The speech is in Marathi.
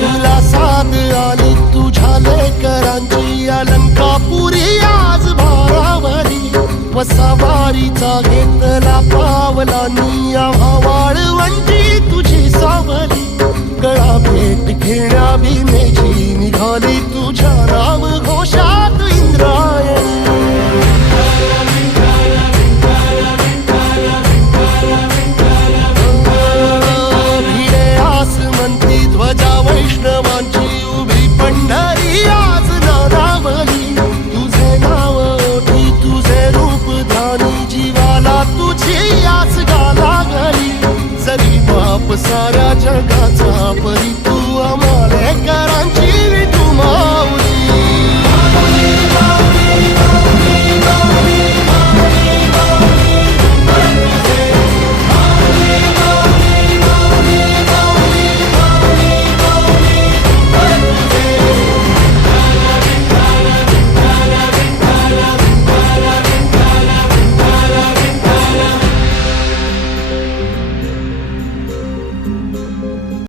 तुला साथ आली तुझ्या लेकरांची अलंकापुरी आज भारावरी वसावारीचा घेतला पावलांनी आम्हा वाळवंटी तुझी सावली गळा भेट घेण्या भीमेची निघाली